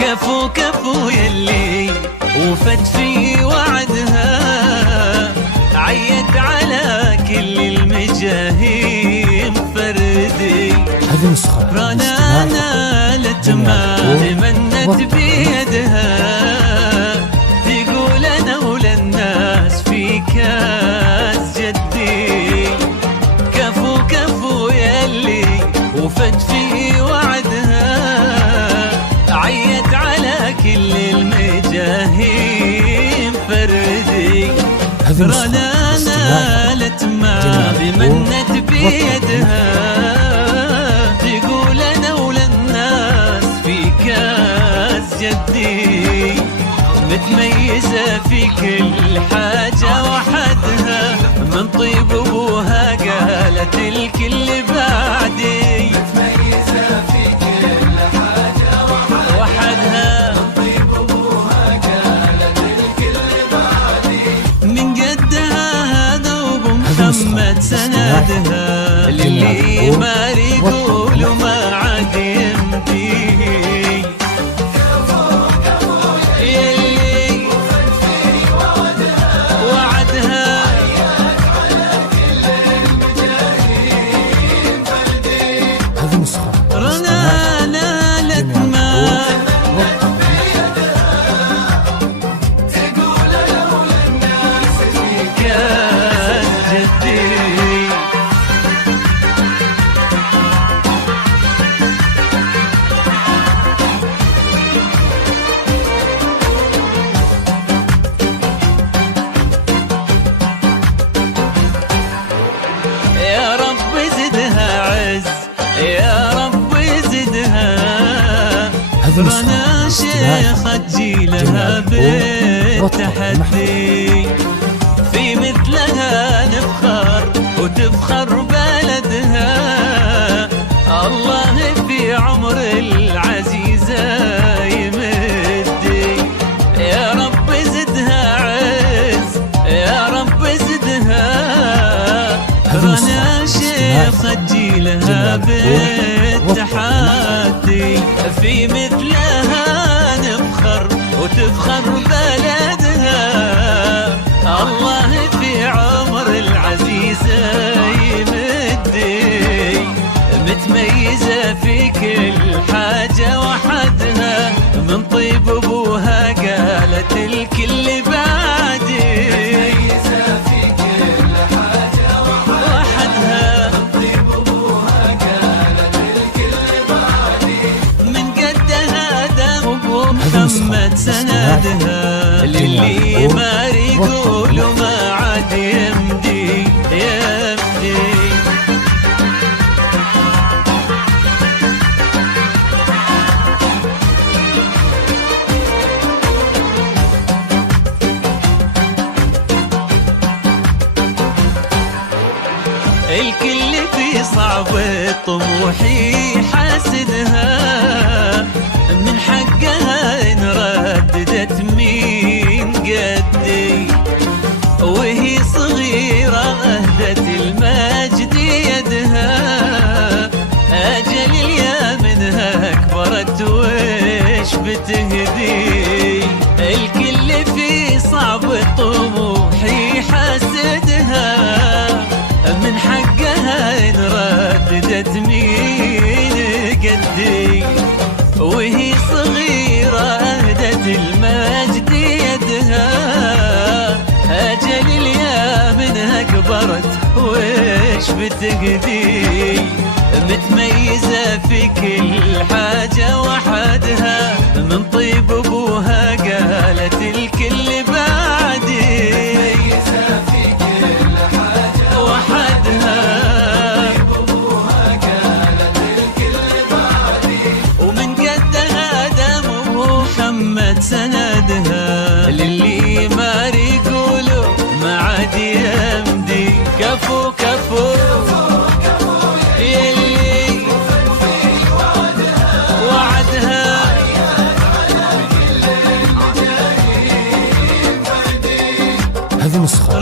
كفو كفو يلي وفت في وعدها، عيت على كل المجاهيم فردي. هذه نسخة رانا نالت ما تمنت بيدها، تقول انا وللناس في كاس جدي. كفو كفو يلي وفت في وعدها، عيت على كل المجاهيم فردي. رانا نالت ما بمنت بيدها، تقول انا وللناس في كاس جدي. متميزة في كل حاجة وحدها، من طيب ابوها قالت الكل بعدي. متميزة في كل حاجة وحدها، من طيب ابوها قالت الكل بعدي. من قدها هذا ابو محمد سندها، للي ما يقول وما عاد يمدي. يا رب زدها عز، يا رب زدها. رانا شيخة تجيلها بالتحدي، في مثلها نفخر وتفخر بلدها. الله في عمر العزيزة يمدي. يا رب زدها عز، يا رب زدها. رانا شيخة تجيلها بالتحدي، في مثلها نفخر وتفخر بلدها. الله في عمر العزيزة يمدي. متميزة في كل حاجة وحدها، من طيب ابوها قالت الكل بعدي. متميزة في كل حاجة وحدها، من طيب ابوها قالت الكل بعدي. من قدها دم ابو محمد سندها، للي ما يقول وما عاد يمدي يمدي. الكل في صعب طموحي حاسدها، من حقها إن رددت مين قدي. وهي صغيرة أهدت المجد يدها، أجل يا منها كبرت وش بتهدي. الكل في صعب طموحي حاسدها، من حقها إن رددت مين قدي. وهي صغيرة أهدت المجد يدها، أجل اليا منها كبرت وش بتهدي. متميزة في كل حاجة وحدها، من طيب ابوها قالت الكل بعدي. متميزة في كل حاجة وحدها، ومن قدها دم ابو محمد سندها، للي ما يقولوا ما عاد يمدي. كفو كفو يلي هذه نسخة